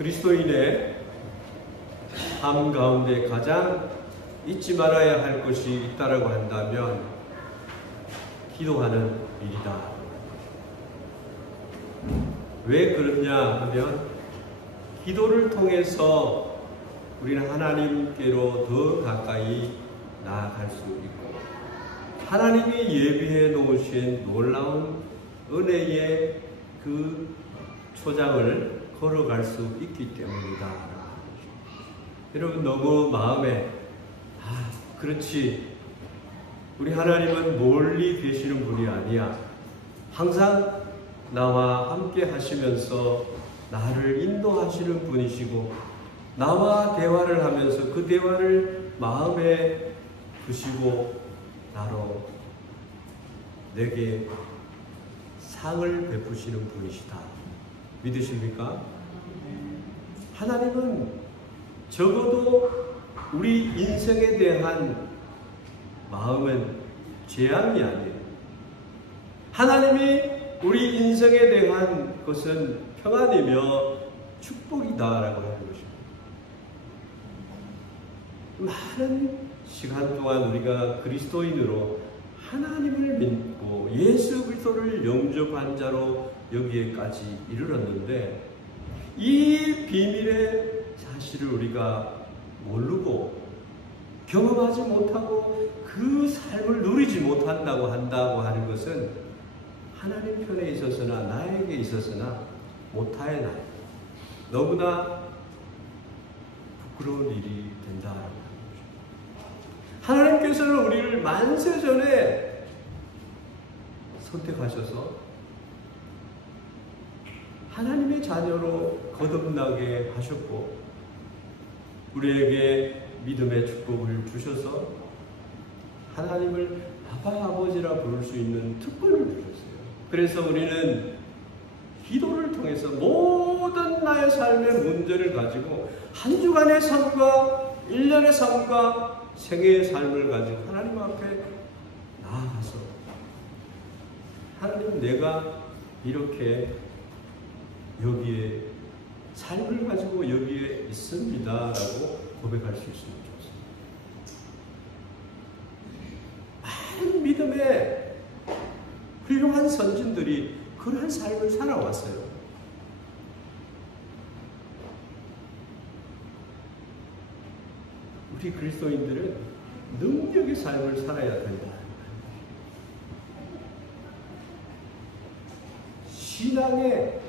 그리스도인의 삶 가운데 가장 잊지 말아야 할 것이 있다라고 한다면 기도하는 일이다. 왜 그러냐 하면 기도를 통해서 우리는 하나님께로 더 가까이 나아갈 수 있고 하나님이 예비해 놓으신 놀라운 은혜의 그 초장을 걸어갈 수 있기 때문이다. 여러분 너무 마음에 그렇지 우리 하나님은 멀리 계시는 분이 아니야. 항상 나와 함께 하시면서 나를 인도하시는 분이시고 나와 대화를 하면서 그 대화를 마음에 두시고 나로 내게 상을 베푸시는 분이시다. 믿으십니까? 하나님은 적어도 우리 인생에 대한 마음은 재앙이 아니에요. 하나님이 우리 인생에 대한 것은 평안이며 축복이다라고 하는 것입니다. 많은 시간 동안 우리가 그리스도인으로 하나님을 믿고 예수 그리스도를 영접한 자로 여기에까지 이르렀는데 이 비밀의 사실을 우리가 모르고 경험하지 못하고 그 삶을 누리지 못한다고 하는 것은 하나님 편에 있어서나 나에게 있어서나 못하의 날 너무나 부끄러운 일이 된다라고 하는 것입니다. 하나님께서는 우리를 만세전에 선택하셔서 하나님의 자녀로 거듭나게 하셨고 우리에게 믿음의 축복을 주셔서 하나님을 아빠 아버지라 부를 수 있는 특권을 주셨어요. 그래서 우리는 기도를 통해서 모든 나의 삶의 문제를 가지고 한 주간의 삶과 1년의 삶과 생애의 삶을 가지고 하나님 앞에 나아가서 하나님 내가 이렇게 여기에 삶을 가지고 여기에 있습니다 라고 고백할 수 있으면 좋습니다. 많은 믿음의 훌륭한 선진들이 그러한 삶을 살아왔어요. 우리 그리스도인들은 능력의 삶을 살아야 된다. 신앙의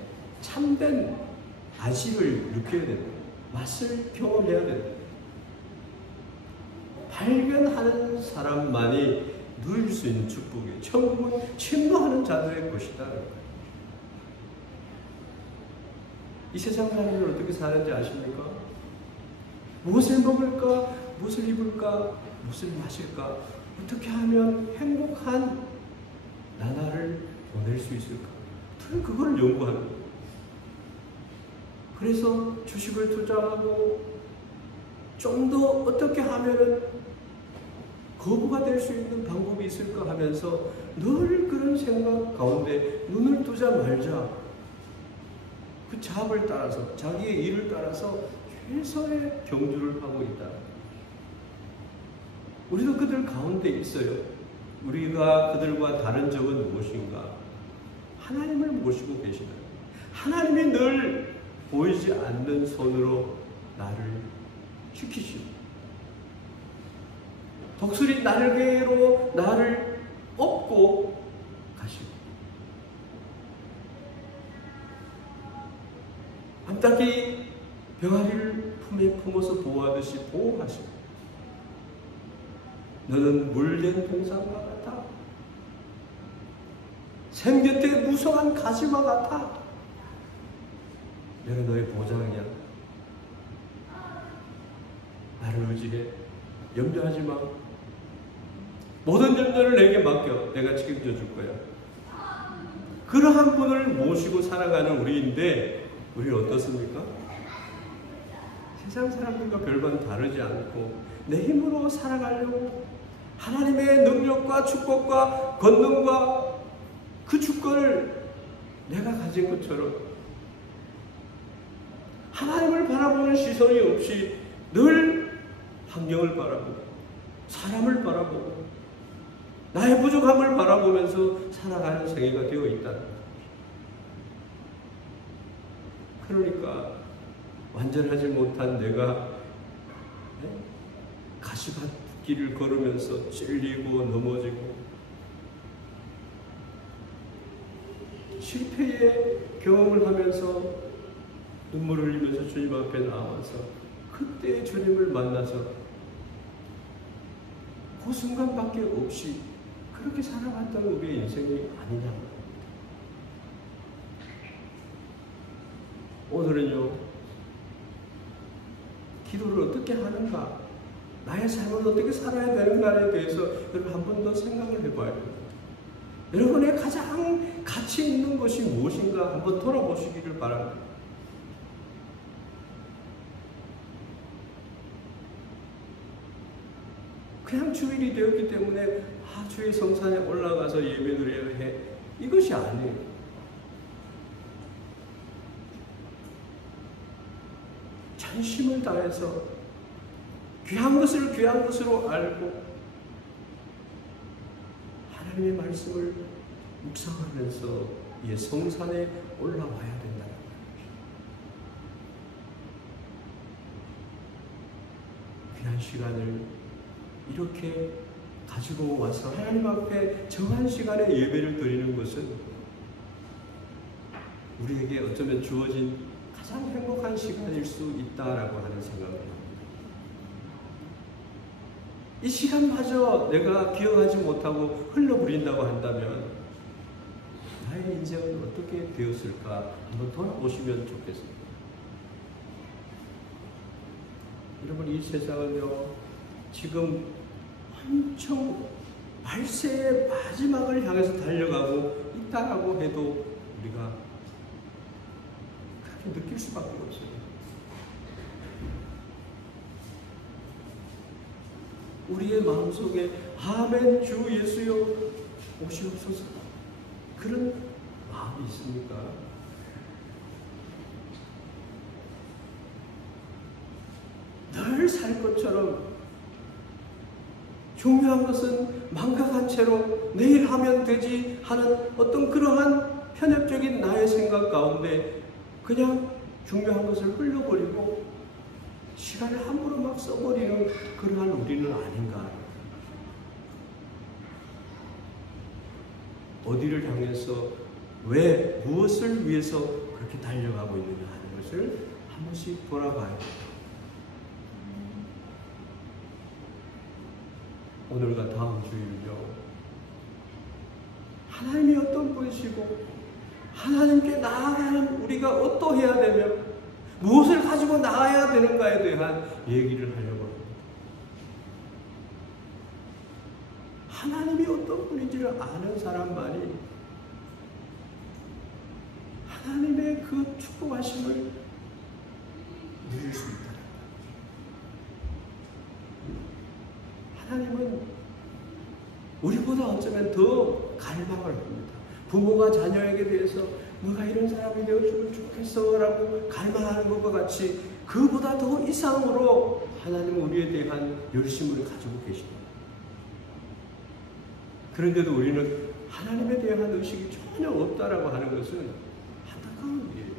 참된 아식을 느껴야 된다. 맛을 경험해야 된다. 발견하는 사람만이 누릴 수 있는 축복이에요. 천국은 침노하는 자들의 것이다. 이 세상 사람들은 어떻게 사는지 아십니까? 무엇을 먹을까? 무엇을 입을까? 무엇을 마실까? 어떻게 하면 행복한 나날을 보낼 수 있을까? 그걸 연구하는 거예요. 그래서 주식을 투자하고 좀 더 어떻게 하면은 거부가 될 수 있는 방법이 있을까 하면서 늘 그런 생각 가운데 눈을 뜨자 말자 그 잡을 따라서 자기의 일을 따라서 최선의 경주를 하고 있다. 우리도 그들 가운데 있어요. 우리가 그들과 다른 점은 무엇인가? 하나님을 모시고 계시다. 하나님이 늘 보이지 않는 손으로 나를 지키시고 독수리 날개로 나를 업고 가시고 암탉이 병아리를 품에 품어서 보호하듯이 보호하시고 너는 물된 동산과 같아. 생곁에 무성한 가지와 같아. 내가 너의 보장이야. 나를 의지해. 염려하지 마. 모든 염려를 내게 맡겨. 내가 책임져 줄 거야. 그러한 분을 모시고 살아가는 우리인데 우리는 어떻습니까? 세상 사람들과 별반 다르지 않고 내 힘으로 살아가려고 하나님의 능력과 축복과 권능과 그 주권을 내가 가진 것처럼 하나님을 바라보는 시선이 없이 늘 환경을 바라보고 사람을 바라보고 나의 부족함을 바라보면서 살아가는 생애가 되어 있다는 거죠. 그러니까 완전하지 못한 내가 가시밭길을 걸으면서 찔리고 넘어지고 실패의 경험을 하면서 눈물을 흘리면서 주님 앞에 나와서 그때 주님을 만나서 그 순간밖에 없이 그렇게 살아갔던 우리의 인생이 아니냐. 오늘은요, 기도를 어떻게 하는가, 나의 삶을 어떻게 살아야 되는가에 대해서 여러분 한 번 더 생각을 해봐야 됩니다. 여러분의 가장 가치 있는 것이 무엇인가 한번 돌아보시기를 바랍니다. 그냥 주일이 되었기 때문에 주의 성산에 올라가서 예배 드려야 해, 이것이 아니에요. 전심을 다해서 귀한 것을 귀한 것으로 알고 하나님의 말씀을 묵상하면서 이 성산에 올라와야 된다는 거예요. 귀한 시간을 이렇게 가지고 와서 하나님 앞에 정한 시간에 예배를 드리는 것은 우리에게 어쩌면 주어진 가장 행복한 시간일 수 있다라고 하는 생각을 합니다. 이 시간마저 내가 기억하지 못하고 흘러버린다고 한다면 나의 인생은 어떻게 되었을까 한번 돌아보시면 좋겠습니다. 여러분, 이 세상은요, 지금 엄청 말세의 마지막을 향해서 달려가고 있다라고 해도 우리가 그렇게 느낄 수밖에 없어요. 우리의 마음속에 아멘 주 예수여 오시옵소서 그런 마음이 있습니까? 늘 살 것처럼 중요한 것은 망각한 채로 내일 하면 되지 하는 어떤 그러한 편협적인 나의 생각 가운데 그냥 중요한 것을 흘려버리고 시간을 함부로 막 써버리는 그러한 우리는 아닌가. 어디를 향해서 왜 무엇을 위해서 그렇게 달려가고 있느냐 하는 것을 한 번씩 돌아봐야 합니다. 오늘과 다음 주일은요, 하나님이 어떤 분이시고 하나님께 나아가는 우리가 어떠해야 되며 무엇을 가지고 나아야 되는가에 대한 얘기를 하려고 합니다. 하나님이 어떤 분인지를 아는 사람만이 하나님의 그 축복하심을 누릴 수 있다. 하나님은 우리보다 어쩌면 더 갈망을 합니다. 부모가 자녀에게 대해서 너가 이런 사람이 되어주면 좋겠어 라고 갈망하는 것과 같이 그보다 더 이상으로 하나님은 우리에 대한 열심을 가지고 계십니다. 그런데도 우리는 하나님에 대한 의식이 전혀 없다라고 하는 것은 안타까운 일이에요.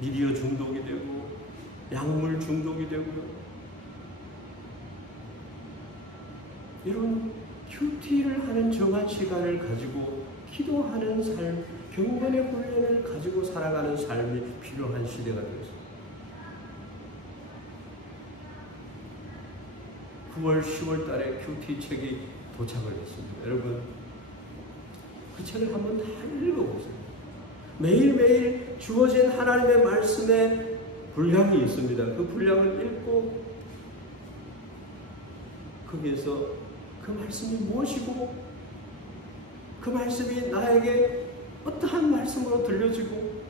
미디어 중독이 되고 약물 중독이 되고요. 이런 큐티를 하는 정한 시간을 가지고 기도하는 삶, 경건의 훈련을 가지고 살아가는 삶이 필요한 시대가 되었습니다. 9월, 10월 달에 큐티 책이 도착을 했습니다. 여러분, 그 책을 한번 다 읽어보세요. 매일매일 주어진 하나님의 말씀에 분량이 있습니다. 그 분량을 읽고 거기에서 그 말씀이 무엇이고 그 말씀이 나에게 어떠한 말씀으로 들려지고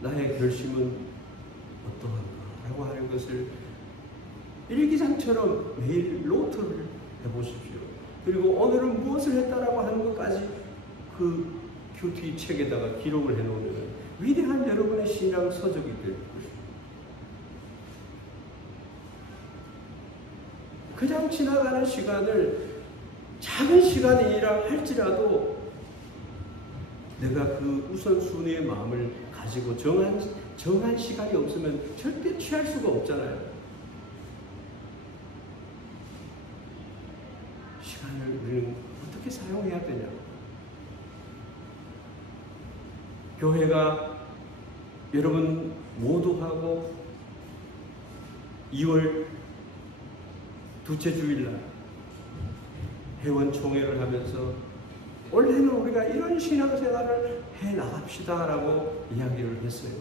나의 결심은 어떠한가 라고 하는 것을 일기장처럼 매일 노트를 해보십시오. 그리고 오늘은 무엇을 했다라고 하는 것까지 그 큐티 책에다가 기록을 해놓으면 위대한 여러분의 신앙 서적이 될 것입니다. 그냥 지나가는 시간을 작은 시간이라 할지라도 내가 그 우선순위의 마음을 가지고 정한 시간이 없으면 절대 취할 수가 없잖아요. 시간을 우리는 어떻게 사용해야 되냐? 교회가 여러분 모두하고 2월 둘째 주일날 회원총회를 하면서 원래는 우리가 이런 신앙생활을 해 나갑시다라고 이야기를 했어요.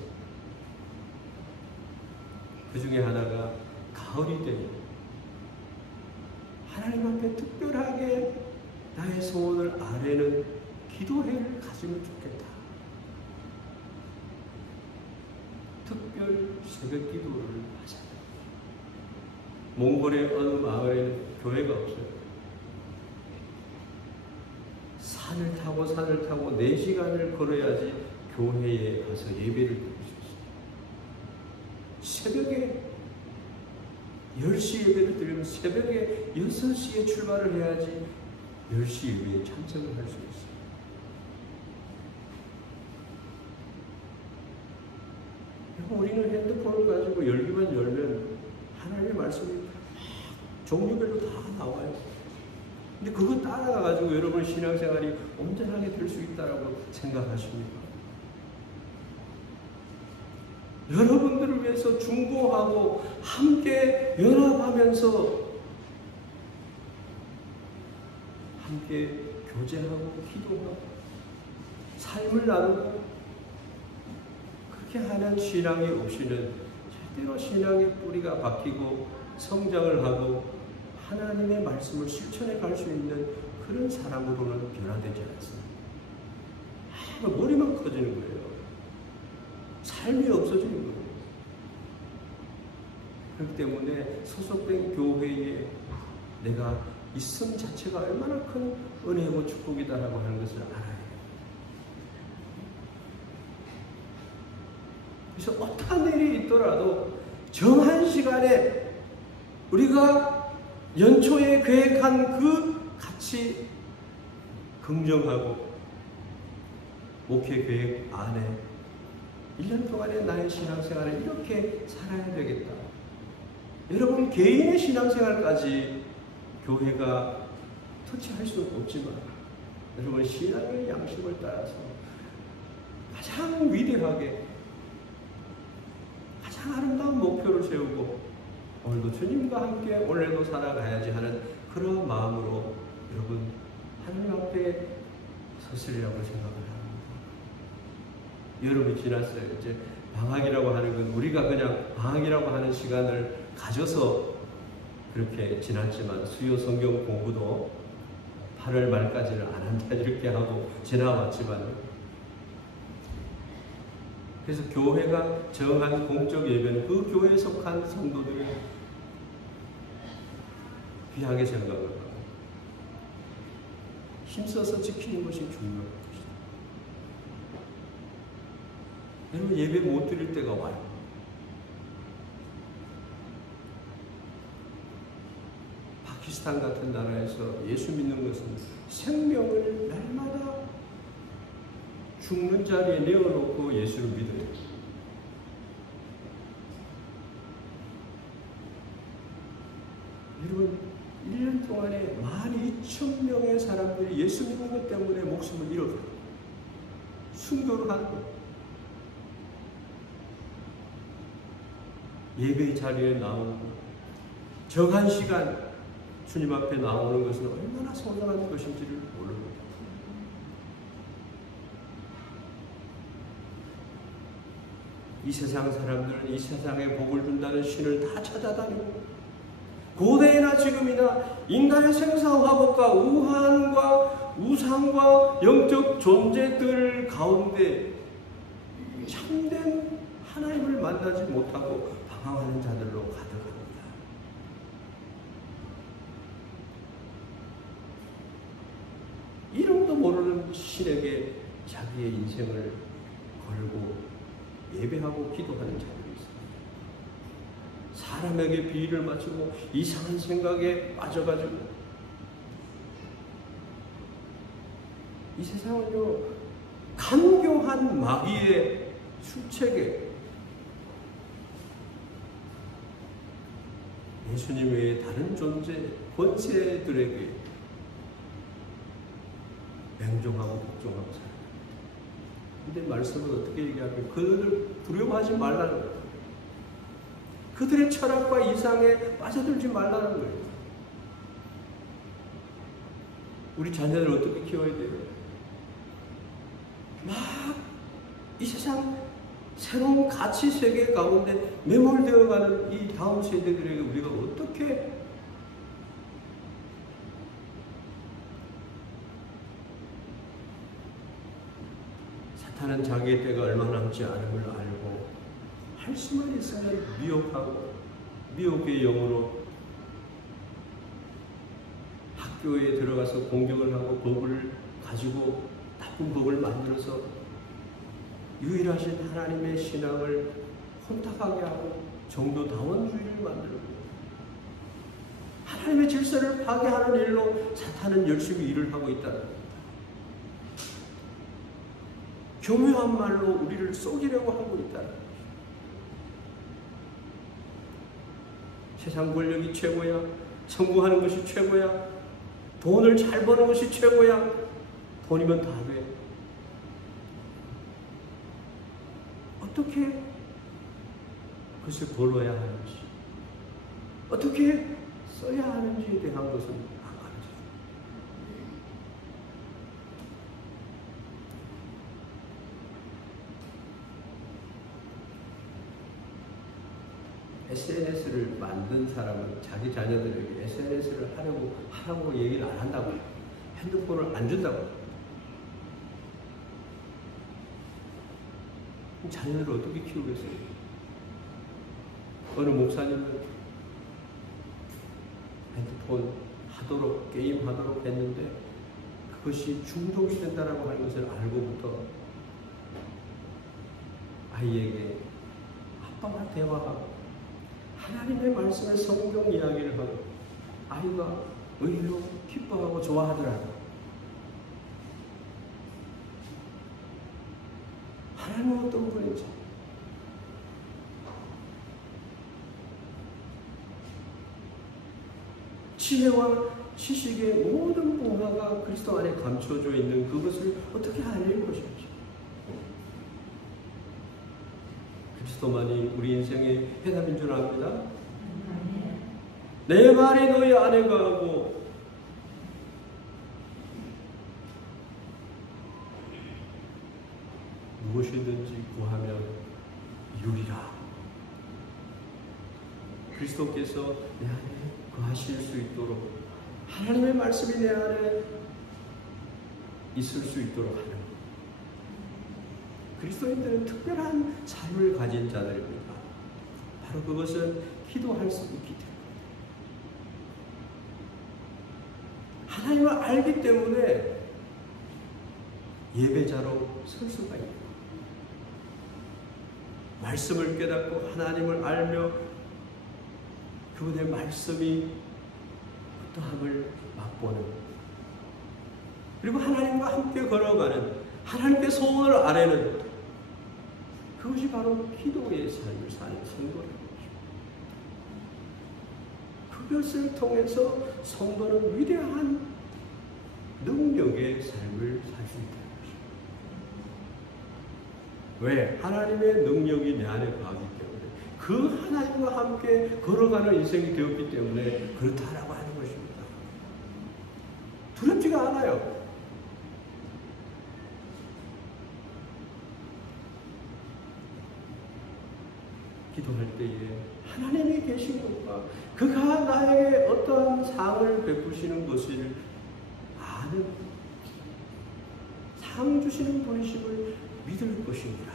그 중에 하나가 가을이 되면 하나님 앞에 특별하게 나의 소원을 아뢰는 기도회를 가지면 좋겠다. 특별 새벽 기도를 하자. 몽골의 어느 마을에는 교회가 없어요. 산을 타고 4시간을 걸어야지 교회에 가서 예배를 드릴 수 있어요. 새벽에 10시 예배를 드리면 새벽에 6시에 출발을 해야지 10시 예배에 참석을 할 수 있어요. 우리는 핸드폰을 가지고 열기만 열면 하나님의 말씀이 종류별로 다 나와요. 근데 그거 따라가가지고 여러분 신앙생활이 온전하게 될 수 있다고 생각하십니까? 여러분들을 위해서 중보하고 함께 연합하면서 함께 교제하고 기도하고 삶을 나누고 그렇게 하는 신앙이 없이는 절대로 신앙의 뿌리가 박히고 성장을 하고 하나님의 말씀을 실천해 갈 수 있는 그런 사람으로는 변화되지 않습니다. 머리만 커지는 거예요. 삶이 없어지는 거예요. 그렇기 때문에 소속된 교회에 내가 있음 자체가 얼마나 큰 은혜고 축복이다라고 하는 것을 알아요. 그래서 어떠한 일이 있더라도 정한 시간에 우리가 연초에 계획한 그 가치 긍정하고 목회 계획 안에 1년 동안의 나의 신앙생활을 이렇게 살아야 되겠다. 여러분 개인의 신앙생활까지 교회가 터치할 수는 없지만 여러분 신앙의 양식을 따라서 가장 위대하게 가장 아름다운 목표를 세우고 오늘도 주님과 함께 오늘도 살아가야지 하는 그런 마음으로 여러분 하나님 앞에 서시리라고 생각을 합니다. 여름이 지났어요. 이제 방학이라고 하는 건 우리가 그냥 방학이라고 하는 시간을 가져서 그렇게 지났지만 수요 성경 공부도 8월 말까지는 안 한다 이렇게 하고 지나왔지만 그래서 교회가 정한 공적 예배는 그 교회에 속한 성도들이 귀하게 생각을 하고 힘써서 지키는 것이 중요한 것이다. 여러분 예배 못 드릴 때가 와요. 파키스탄 같은 나라에서 예수 믿는 것은 생명을 날마다 죽는 자리에 내어놓고 예수를 믿어요. 여러분 1년 동안에 12,000명의 사람들이 예수 믿는 것 때문에 목숨을 잃어버려요. 순교를 하는 거예요. 예배 자리에 나오고 정한 시간 주님 앞에 나오는 것은 얼마나 소중한 것인지를 모릅니다. 이 세상 사람들은 이 세상에 복을 준다는 신을 다 찾아다니고 고대나 지금이나 인간의 생사화복과 우환과 우상과 영적 존재들 가운데 참된 하나님을 만나지 못하고 방황하는 자들로 가득합니다. 이름도 모르는 신에게 자기의 인생을 걸고 예배하고 기도하는 자들이 있어요. 사람에게 비위를 맞추고 이상한 생각에 빠져가지고 이 세상은요 간교한 마귀의 술책에 예수님 외에 다른 존재 권세들에게 맹종하고 복종하고 살아요. 근데 말씀은 어떻게 얘기하면 그들을 두려워하지 말라는 거예요. 그들의 철학과 이상에 빠져들지 말라는 거예요. 우리 자녀들을 어떻게 키워야 돼요? 막 이 세상 새로운 가치 세계 가운데 매몰되어가는 이 다음 세대들에게 우리가 어떻게 사탄은 자기의 때가 얼마 남지 않음을 알고 할 수만 있으면 미혹하고 미혹의 영으로 학교에 들어가서 공격을 하고 법을 가지고 나쁜 법을 만들어서 유일하신 하나님의 신앙을 혼탁하게 하고 정도다원주의를 만들고 하나님의 질서를 파괴하는 일로 사탄은 열심히 일을 하고 있다는 겁니다. 교묘한 말로 우리를 속이려고 하고 있다는 겁니다. 세상 권력이 최고야, 성공하는 것이 최고야, 돈을 잘 버는 것이 최고야, 돈이면 다 돼. 어떻게 그것을 벌어야 하는지, 어떻게 써야 하는지에 대한 것은 안 가르쳐요. SNS를 만든 사람은 자기 자녀들에게 SNS를 하라고 얘기를 안 한다고 해요. 핸드폰을 안 준다고. 자녀들을 어떻게 키우겠어요? 어느 목사님은 핸드폰 하도록, 게임하도록 했는데 그것이 중독이 된다고 하는 것을 알고부터 아이에게 아빠와 대화하고 하나님의 말씀을 성경 이야기를 하고 아이가 의외로 기뻐하고 좋아하더라고요. 하나님은 어떤 분인지, 지혜와 지식의 모든 봉화가 그리스도 안에 감춰져 있는 그것을 어떻게 알릴 것인지, 그리스도만이 우리 인생의 해답인 줄 압니다. 내 말이 너희 안에 가고 무엇이든지 구하면 이루리라. 그리스도께서 내 안에 거하실 수 있도록 하나님의 말씀이 내 안에 있을 수 있도록 하는 그리스도인들은 특별한 삶을 가진 자들입니다. 바로 그것은 기도할 수 있기 때문에 하나님을 알기 때문에 예배자로 설 수가 있고 말씀을 깨닫고 하나님을 알며 그분의 말씀이 어떠함을 맛보는 그리고 하나님과 함께 걸어가는 하나님께 소원을 아뢰는 그것이 바로 기도의 삶을 사는 성도라는 것입니다. 그것을 통해서 성도는 위대한 능력의 삶을 살 수 있다. 왜? 하나님의 능력이 내 안에 거하기 때문에 그 하나님과 함께 걸어가는 인생이 되었기 때문에 그렇다라고 하는 것입니다. 두렵지가 않아요. 기도할 때에 하나님이 계신 것과 그가 나에게 어떠한 상을 베푸시는 것을 아는 상 주시는 분이심을 믿을 것입니다.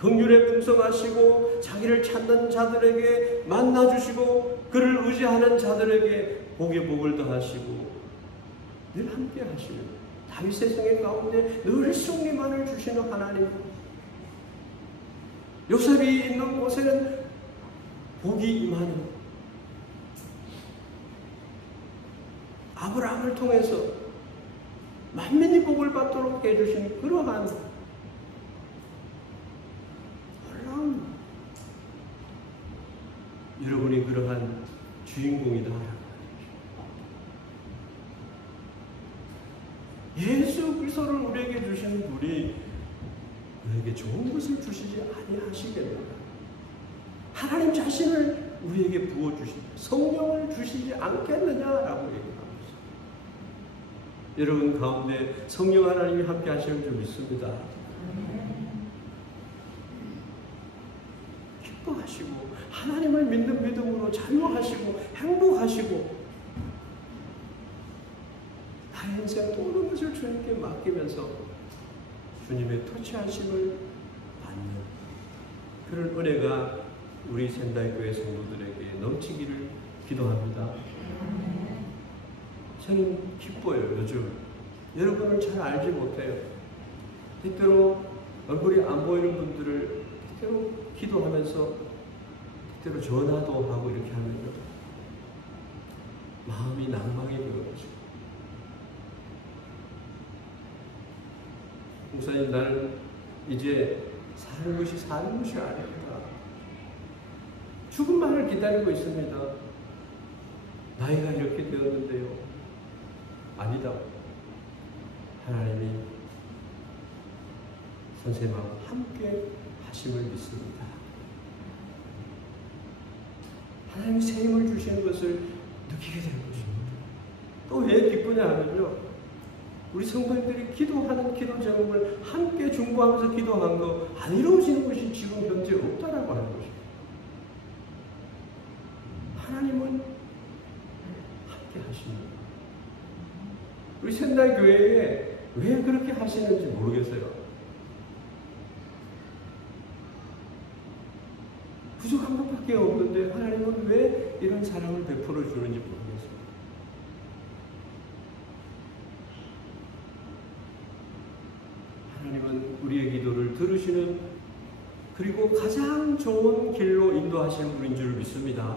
긍휼에 풍성하시고 자기를 찾는 자들에게 만나주시고 그를 의지하는 자들에게 복에 복을 더하시고 늘 함께 하시는 다윗의 생애 가운데 늘 승리만을 주시는 하나님, 요셉이 있는 곳에는 복이 임하는, 아브라함을 통해서 만민이 복을 받도록 해주신 그러한 놀라운, 여러분이 그러한 주인공이다. 예수 그리스도를 우리에게 주신 분이 우리에게 좋은 것을 주시지 아니하시겠느냐. 하나님 자신을 우리에게 부어주시지, 성령을 주시지 않겠느냐라고 얘기합니다. 여러분 가운데 성령 하나님이 함께 하시는 줄 믿습니다. 기뻐하시고 하나님을 믿는 믿음으로 자유하시고 행복하시고 나의 인생 모든 것을 주님께 맡기면서 주님의 터치하심을 받는 그런 은혜가 우리仙台교회 성도들에게 넘치기를 기도합니다. 저는 기뻐요. 요즘 여러분을 잘 알지 못해요. 때때로 얼굴이 안 보이는 분들을 때때로 기도하면서 때때로 전화도 하고 이렇게 하면요, 마음이 낭망이 되어가지고, 목사님 나는 이제 사는 것이 아닙니다. 죽음만을 기다리고 있습니다. 나이가 이렇게 되었는데요. 아니다. 하나님이 선생님하고 함께 하심을 믿습니다. 하나님이 새 힘을 주시는 것을 느끼게 될 것입니다. 또 왜 기쁘냐 하면요, 우리 성도님들이 기도하는 기도 제목을 함께 중보하면서 기도한 거 안 이루어지는 것이 지금 현재 없다라고 하는 것입니다. 하나님은 함께 하십니다. 우리仙台교회에 왜 그렇게 하시는지 모르겠어요. 부족한 것밖에 없는데 하나님은 왜 이런 사랑을 베풀어 주는지 모르겠어요. 하나님은 우리의 기도를 들으시는, 그리고 가장 좋은 길로 인도하시는 분인 줄 믿습니다.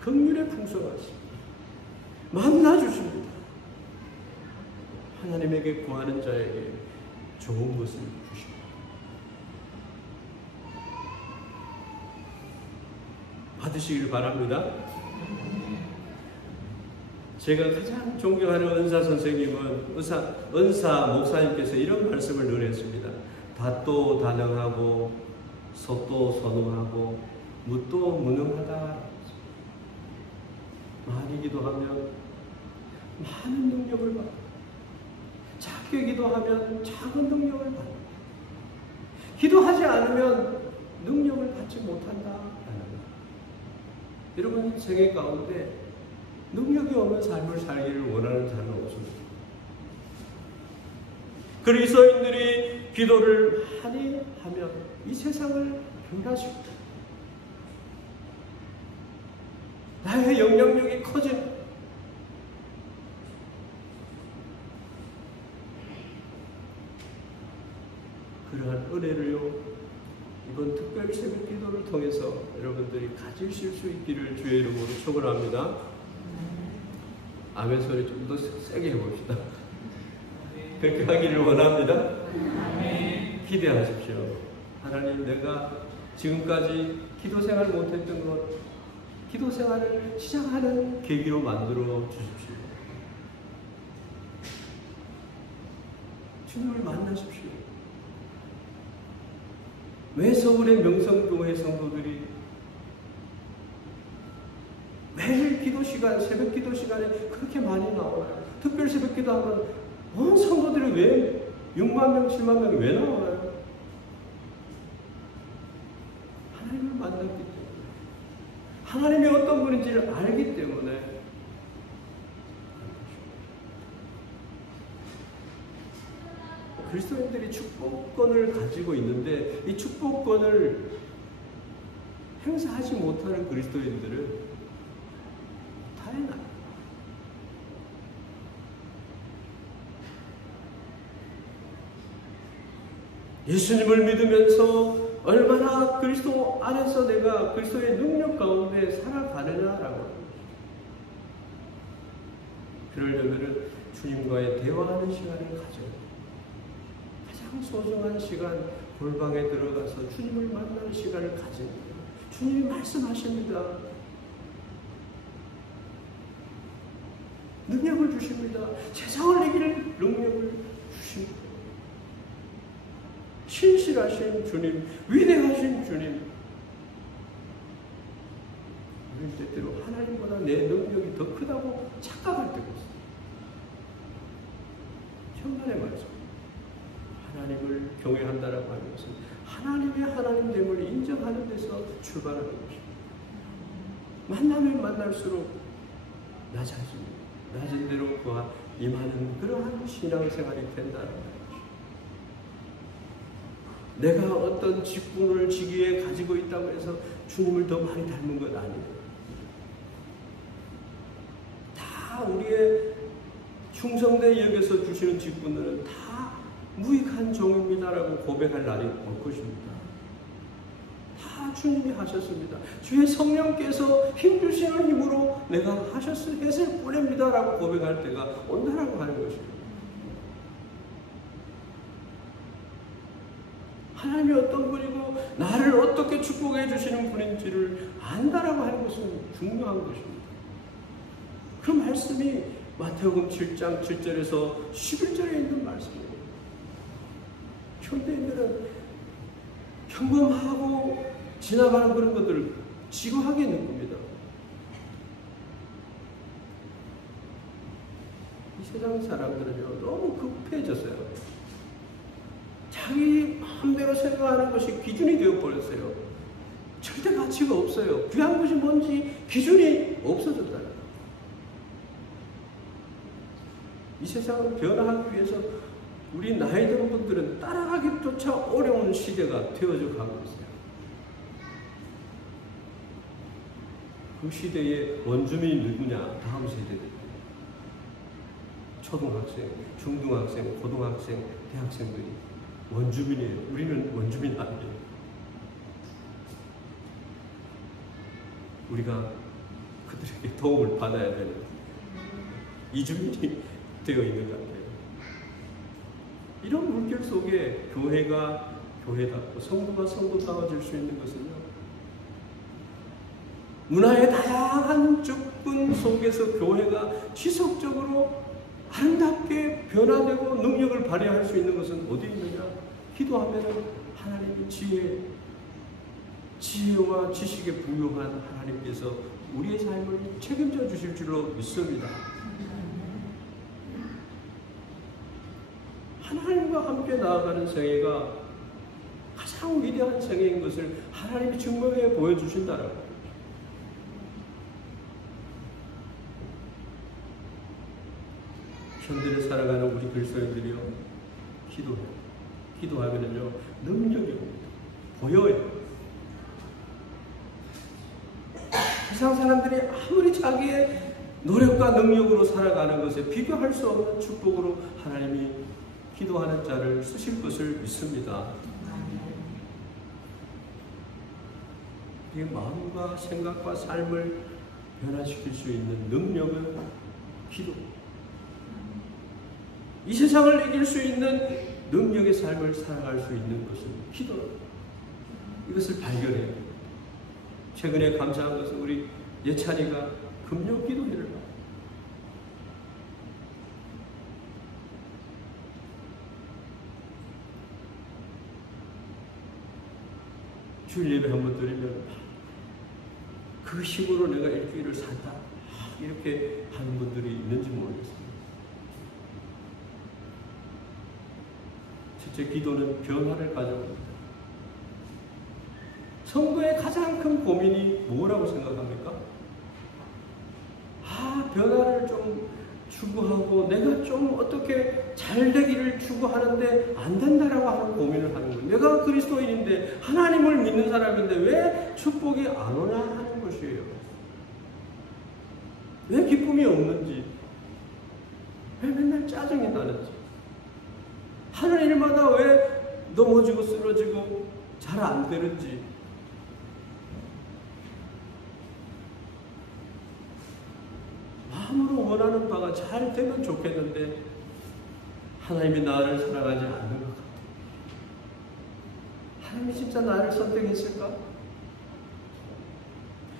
긍휼에 풍성하십니다. 만나주십니다. 하나님에게 구하는 자에게 좋은 것을 주십니다. 받으시길 바랍니다. 제가 가장 존경하는 은사 선생님은, 은사 목사님께서 이런 말씀을 늘 했습니다. 닷도 다능하고 섭도 선응하고 묻도 무능하다. 많이 기도하면 많은 능력을 받고, 작게 기도하면 작은 능력을 받는다. 기도하지 않으면 능력을 받지 못한다. 여러분 생애 가운데 능력이 없는 삶을 살기를 원하는 사람은 없습니다. 그리스도인들이 기도를 많이 하면 이 세상을 변화시킵니다. 나의 영향력이 커지는, 그러한 은혜를요, 이번 특별 새벽 기도를 통해서 여러분들이 가지실 수 있기를 주의 이름으로 축원합니다. 아멘 소리 좀 더 세게 해봅시다. 그렇게 하기를 원합니다. 기대하십시오. 하나님, 내가 지금까지 기도 생활 못했던 것, 기도 생활을 시작하는 계기로 만들어 주십시오. 주님을 만나십시오. 왜 서울의 명성교회 성도들이 매일 기도 시간, 새벽 기도 시간에 그렇게 많이 나오나요? 특별 새벽 기도 하면 온 성도들이 왜 6만 명, 7만 명이 왜 나오나요? 하나님을 만났기 때문에, 하나님이 어떤 분인지를 알기 때문에. 그리스도인들이 축복권을 가지고 있는데 이 축복권을 행사하지 못하는 그리스도인들은 다행하다. 예수님을 믿으면서 얼마나 그리스도 안에서 내가 그리스도의 능력 가운데 살아가느냐라고. 그러려면 주님과의 대화하는 시간을 가져야 돼요. 가장 소중한 시간, 골방에 들어가서 주님을 만나는 시간을 가지는 거예요. 주님이 말씀하십니다. 능력을 주십니다. 세상을 이길 능력을 주십니다. 신실하신 주님, 위대하신 주님. 우리는 때때로 하나님보다 내 능력이 더 크다고 착각할 때가 있어요. 천만의 말씀. 하나님을 경외한다라고 하는 것은 하나님의 하나님됨을 인정하는 데서 출발하는 것입니다. 만나면 만날수록 낮아집니다. 낮은 대로 그와 임하는 그러한 신앙생활이 된다는 거예요. 내가 어떤 직분을 지기에 가지고 있다고 해서 주님을 더 많이 닮은 것 아니에요. 다 우리의 충성되게 여겨서 주시는 직분들은 다 무익한 종입니다라고 고백할 날이 올 것입니다. 다 주님이 하셨습니다. 주의 성령께서 힘주시는 힘으로 내가 했을 뿐입니다라고 고백할 때가 온다라고 하는 것입니다. 하나님이 어떤 분이고 나를 어떻게 축복해 주시는 분인지를 안다라고 하는 것은 중요한 것입니다. 그 말씀이 마태복음 7장 7절에서 11절에 있는 말씀입니다. 현대인들은 평범하고 지나가는 그런 것들을 지루하게 느낍니다. 이 세상 사람들은요, 너무 급해졌어요. 자기 마음대로 생각하는 것이 기준이 되어버렸어요. 절대 가치가 없어요. 귀한 것이 뭔지 기준이 없어졌다. 이 세상을 변화하기 위해서 우리 나이 든 분들은 따라가기조차 어려운 시대가 되어져 가고 있어요. 그 시대의 원주민이 누구냐? 다음 세대들. 초등학생, 중등학생, 고등학생, 대학생들이 원주민이에요. 우리는 원주민 아니에요. 우리가 그들에게 도움을 받아야 되는 이주민이 되어 있는 것 같아요. 이런 물결 속에 교회가 교회답고 성도가 성도다워질 수 있는 것은요, 문화의 다양한 접근 속에서 교회가 지속적으로 아름답게 변화되고 능력을 발휘할 수 있는 것은 어디 있느냐? 기도하면 하나님의 지혜와 지식에 부유한 하나님께서 우리의 삶을 책임져 주실 줄로 믿습니다. 하나님과 함께 나아가는 생애가 가장 위대한 생애인 것을 하나님이 증명해 보여주신다라고. 현대를 살아가는 우리 그리스도인들이요, 기도하면은요, 능력이 옵니다. 보여요. 세상 사람들이 아무리 자기의 노력과 능력으로 살아가는 것에 비교할 수 없는 축복으로 하나님이 기도하는 자를 쓰실 것을 믿습니다. 우리의 마음과 생각과 삶을 변화시킬 수 있는 능력은 기도. 이 세상을 이길 수 있는 능력의 삶을 살아갈 수 있는 것은 기도. 이것을 발견해야 합니다. 최근에 감사한 것은 우리 예찬이가 금요 기도회를 봐요. 주일 예배 한번 드리면 그 힘으로 내가 일주일을 산다, 이렇게 하는 분들이 있는지 모르겠습니다. 첫째, 기도는 변화를 가져옵니다. 성도의 가장 큰 고민이 뭐라고 생각합니까? 변화를 좀 추구하고 내가 좀 어떻게 잘 되기를 추구하는데 안 된다라고 하는 고민을 하는 거예요. 내가 그리스도인인데, 하나님을 믿는 사람인데 왜 축복이 안 오냐 하는 것이에요. 왜 기쁨이 없는지, 왜 맨날 짜증이 나는지, 하는 일마다 왜 넘어지고 쓰러지고 잘 안 되는지, 마음으로 원하는 바가 잘 되면 좋겠는데 하나님이 나를 사랑하지 않는 것 같아요. 하나님이 진짜 나를 선택했을까?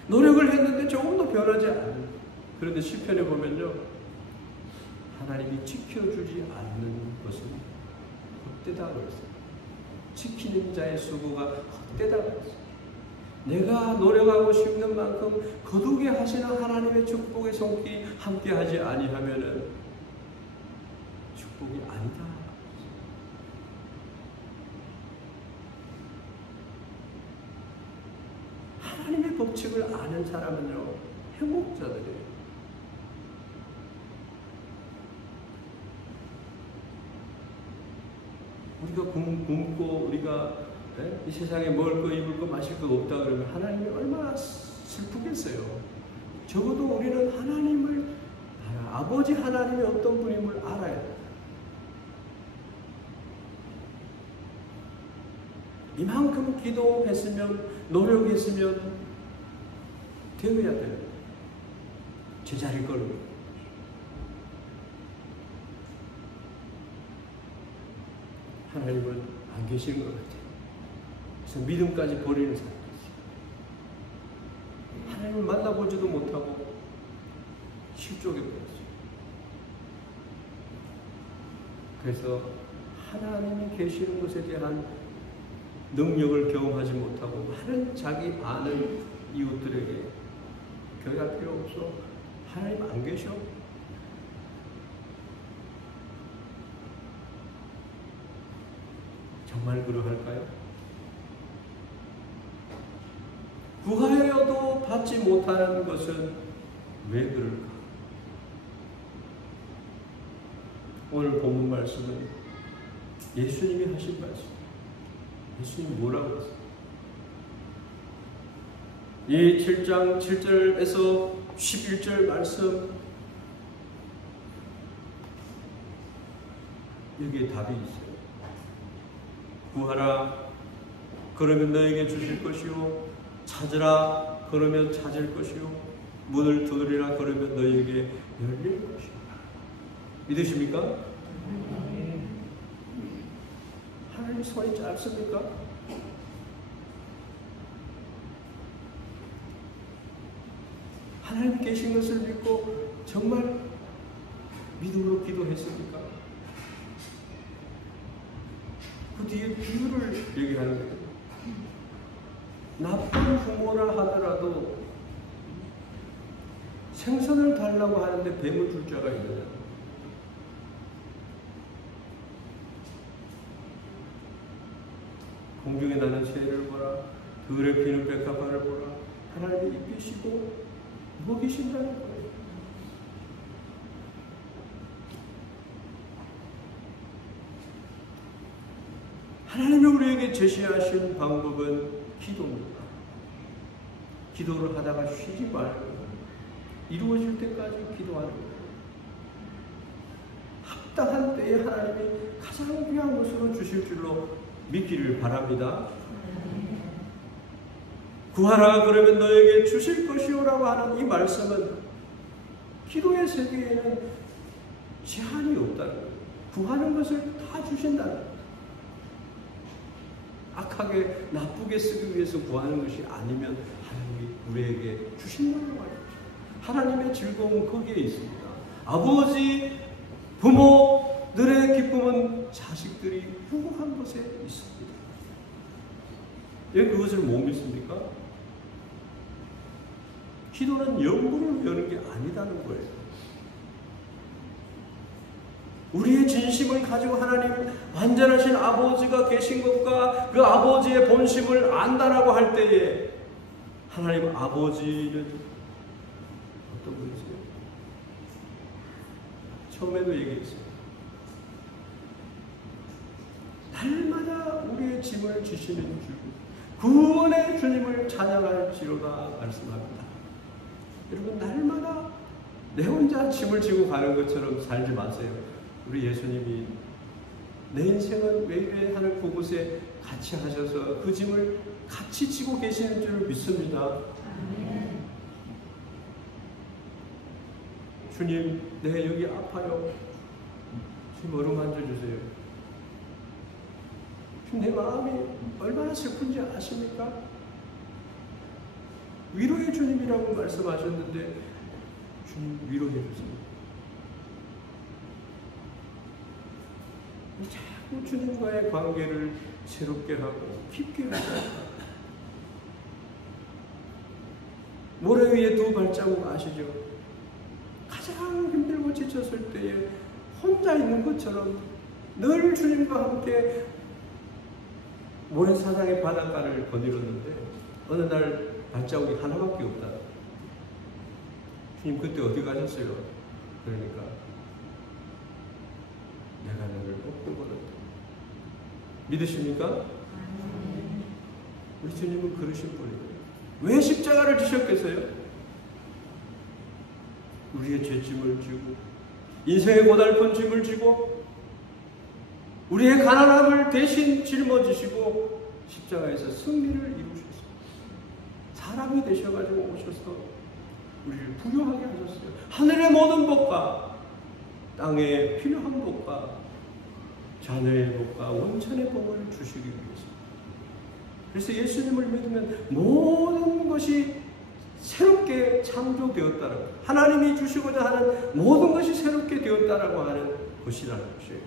노력을 했는데 조금 더 변하지 않는. 그런데 시편에 보면요, 하나님이 지켜주지 않는 것은 헛되다 그랬어요. 지키는 자의 수고가 헛되다 그랬어요. 내가 노력하고 싶는 만큼 거두게 하시는 하나님의 축복의 손길이 함께하지 아니하면은 축복이 아니다. 하나님의 법칙을 아는 사람은요, 행복자들이에요. 우리가 굶고 우리가 이 세상에 먹을 거 입을 거 마실 거 없다 그러면 하나님이 얼마나 슬프겠어요. 적어도 우리는 하나님을 알아. 아버지 하나님이 어떤 분임을 알아야 돼요. 이만큼 기도했으면 노력했으면 되어야 돼요. 제자리 걸로. 하나님은 안 계시는 것 같아요. 그래서 믿음까지 버리는 사람이 있어요. 하나님을 만나보지도 못하고 실족해 버렸어요. 그래서 하나님이 계시는 것에 대한 능력을 경험하지 못하고 많은 자기 아는 이웃들에게 교회할 필요 없어. 하나님 안 계셔. 정말 그러할까요? 구하여도 받지 못하는 것은 왜 그럴까? 오늘 본문 말씀은 예수님이 하신 말씀. 예수님이 뭐라고 했어요? 이 7장 7절에서 11절 말씀, 여기에 답이 있어요. 구하라, 그러면 너에게 주실 것이요. 찾으라, 그러면 찾을 것이요. 문을 두드리라, 그러면 너에게 열릴 것이요. 믿으십니까? 하나님 손이 짧습니까? 하나님 계신 것을 믿고 정말 믿음으로 기도했습니까? 그 뒤에 비유를 얘기하는 거예요. 나쁜 부모라 하더라도 생선을 달라고 하는데 뱀을 줄 자가 있느냐? 공중에 나는 새를 보라, 들에 피는 백합화를 보라. 하나님이 입히시고 먹이신다는 거예요. 하나님이 우리에게 제시하신 방법은 기도입니다. 기도를 하다가 쉬지 말고 이루어질 때까지 기도하는 거예요. 합당한 때에 하나님이 가장 귀한 것으로 주실 줄로 믿기를 바랍니다. 구하라, 그러면 너에게 주실 것이오라고 하는 이 말씀은 기도의 세계에는 제한이 없다는 거예요. 구하는 것을 다 주신다는 거예요. 악하게 나쁘게 쓰기 위해서 구하는 것이 아니면 하나님이 우리에게 주신다는 말이죠. 하나님의 즐거움은 거기에 있습니다. 아버지, 부모들의 기쁨은 자식들이 행복한 곳에 있습니다. 왜 그것을 못 믿습니까? 기도는 연구를 여는 게 아니다는 거예요. 우리의 진심을 가지고 하나님 완전하신 아버지가 계신 것과 그 아버지의 본심을 안다라고 할 때에 하나님 아버지는 어떤 분이세요? 처음에도 얘기했어요. 날마다 우리의 짐을 지시는 주, 구원의 주님을 찬양할지로다 말씀합니다. 여러분, 날마다 내 혼자 짐을 지고 가는 것처럼 살지 마세요. 우리 예수님이 내 인생은 왜 이래 하는 그곳에 같이 하셔서 그 짐을 같이 지고 계시는 줄 믿습니다. 주님, 내 여기 아파요. 주님 어루만져 주세요. 주님, 내 마음이 얼마나 슬픈지 아십니까? 위로의 주님이라고 말씀하셨는데 주님 위로해 주세요. 자꾸 주님과의 관계를 새롭게 하고 깊게 하고 모래 위에 두 발자국 아시죠? 가장 힘들고 지쳤을 때에 혼자 있는 것처럼 늘 주님과 함께 모래사장의 바닷가를 거닐었는데 어느 날 발자국이 하나밖에 없다. 주님 그때 어디 가셨어요? 그러니까 내가 너를 꼭 끌어냈다. 믿으십니까? 우리 주님은 그러신 분이에요. 왜 십자가를 지셨겠어요? 우리의 죄짐을 지고 인생의 고달픈 짐을 지고 우리의 가난함을 대신 짊어지시고 십자가에서 승리를 이루셨어요. 사람이 되셔가지고 오셔서 우리를 부유하게 하셨어요. 하늘의 모든 복과 땅에 필요한 복과 자녀의 복과 원천의 복을 주시기 위해서. 그래서 예수님을 믿으면 모든 것이 새롭게 창조되었다라고, 하나님이 주시고자 하는 모든 것이 새롭게 되었다라고 하는 것이라는 것이에요.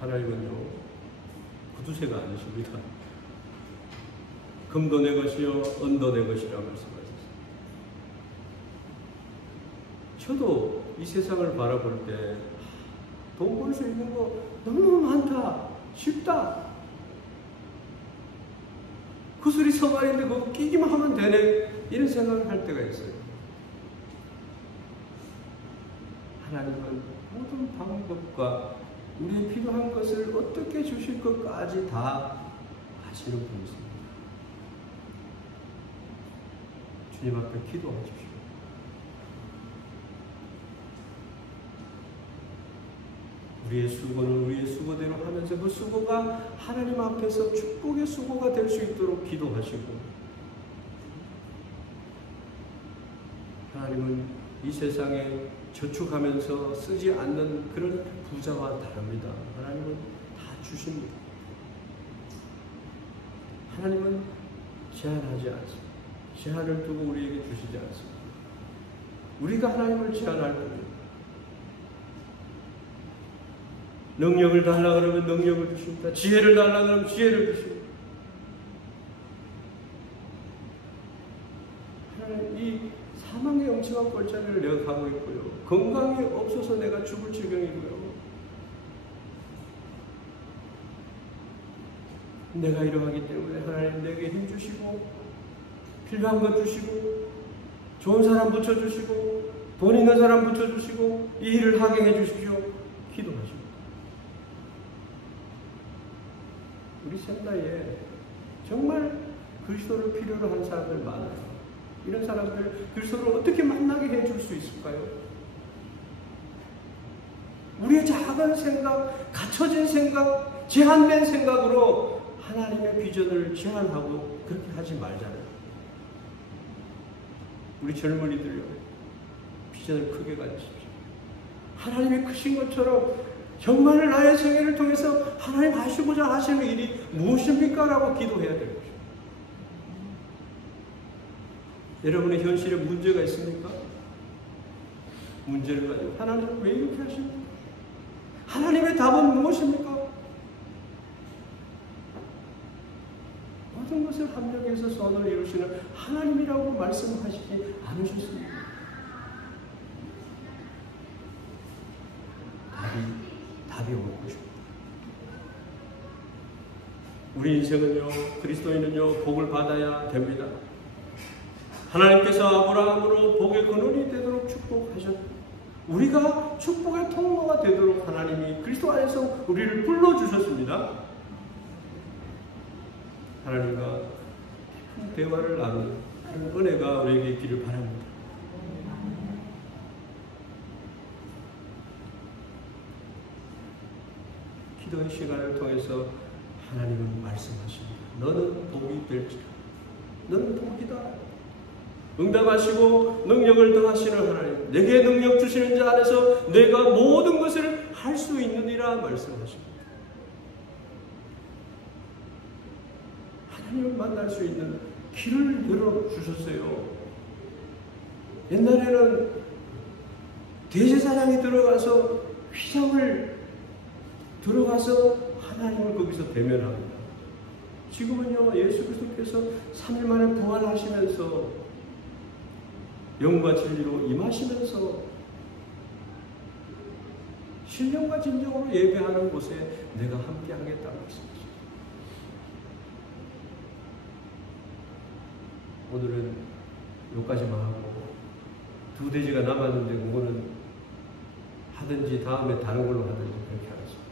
하나님은요, 구두쇠가 아니십니다. 금도 내 것이요 은도 내 것이라고 말씀하셨어요. 저도 이 세상을 바라볼 때 돈 벌 수 있는 거 너무 많다, 쉽다, 그 소리 서말인데 그거 끼기만 하면 되네, 이런 생각을 할 때가 있어요. 하나님은 모든 방법과 우리의 필요한 것을 어떻게 주실 것까지 다 아시는 분이십니다. 주님 앞에 기도하십시오. 우리의 수고는 우리의 수고대로 하면서 그 수고가 하나님 앞에서 축복의 수고가 될 수 있도록 기도하시고, 하나님은 이 세상에 저축하면서 쓰지 않는 그런 부자와 다릅니다. 하나님은 다 주십니다. 하나님은 제한하지 않습니다. 제한을 두고 우리에게 주시지 않습니다. 우리가 하나님을 제한할 뿐입니다. 능력을 달라 그러면 능력을 주십니다. 지혜를 달라 그러면 지혜를 주십니다. 하나님, 이 사망의 엄청난 골짜기를 내가 가고 있고요, 건강이 없어서 내가 죽을 지경이고요, 내가 이러하기 때문에 하나님 내게 힘 주시고 필요한 것 주시고 좋은 사람 붙여주시고 돈 있는 사람 붙여주시고 이 일을 하게 해주십시오. 기도하십니다. 우리 센터에 정말 그리스도를 필요로 한 사람들 많아요. 이런 사람들 그리스도를 어떻게 만나게 해줄 수 있을까요? 우리의 작은 생각, 갖춰진 생각, 제한된 생각으로 하나님의 비전을 제한하고 그렇게 하지 말잖아요. 우리 젊은이들요, 비전을 크게 가지십시오. 하나님이 크신 것처럼 정말 나의 생애를 통해서 하나님 하시고자 하시는 일이 무엇입니까? 라고 기도해야 될 것입니다. 여러분의 현실에 문제가 있습니까? 문제를 가지고 하나님 왜 이렇게 하십니까? 하나님의 답은 무엇입니까? 모든 것을 합력해서 선을 이루시는 하나님이라고 말씀하시지 않으셨습니까? 답이 올 것입니다. 우리 인생은요, 그리스도인은요, 복을 받아야 됩니다. 하나님께서 아브라함으로 복의 근원이 되도록 축복하셨고, 우리가 축복의 통로가 되도록 하나님이 그리스도 안에서 우리를 불러주셨습니다. 하나님과 깊은 대화를 나누는 그런 은혜가 우리에게 있기를 바랍니다. 기도의 시간을 통해서 하나님은 말씀하십니다. 너는 복이 될지라. 너는 복이다. 응답하시고 능력을 더하시는 하나님, 내게 능력 주시는 자 안에서 내가 모든 것을 할 수 있느니라 말씀하십니다. 하나님을 만날 수 있는 길을 열어주셨어요. 옛날에는 대제사장이 들어가서 휘장을 들어가서 하나님을 거기서 대면합니다. 지금은요, 예수 그리스도께서 3일 만에 부활하시면서 영과 진리로 임하시면서 신령과 진정으로 예배하는 곳에 내가 함께 하겠다고 말씀하십니다. 오늘은 여기까지만 하고 2대지가 남았는데 그거는 하든지 다음에 다른 걸로 하든지 그렇게 하겠습니다.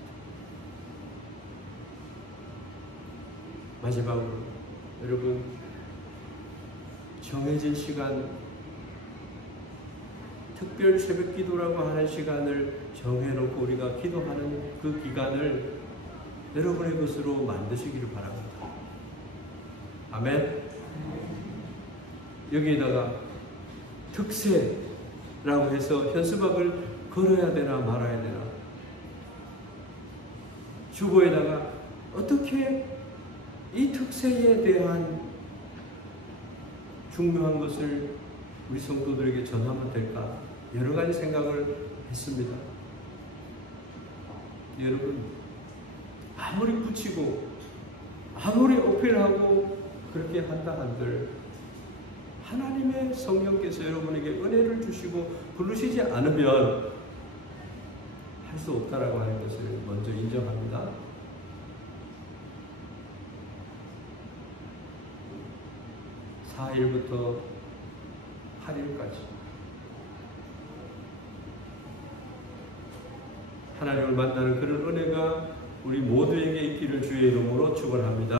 마지막으로 여러분, 정해진 시간, 특별 새벽 기도라고 하는 시간을 정해놓고 우리가 기도하는 그 기간을 여러분의 것으로 만드시기를 바랍니다. 아멘. 여기에다가 특세라고 해서 현수막을 걸어야 되나 말아야 되나, 주보에다가 어떻게 이 특세에 대한 중요한 것을 우리 성도들에게 전하면 될까, 여러 가지 생각을 했습니다. 여러분, 아무리 붙이고 아무리 어필하고 그렇게 한다 한들 하나님의 성령께서 여러분에게 은혜를 주시고 부르시지 않으면 할 수 없다라고 하는 것을 먼저 인정합니다. (4일부터) (8일까지) 하나님을 만나는 그런 은혜가 우리 모두에게 있기를 주의 이름으로 축원합니다.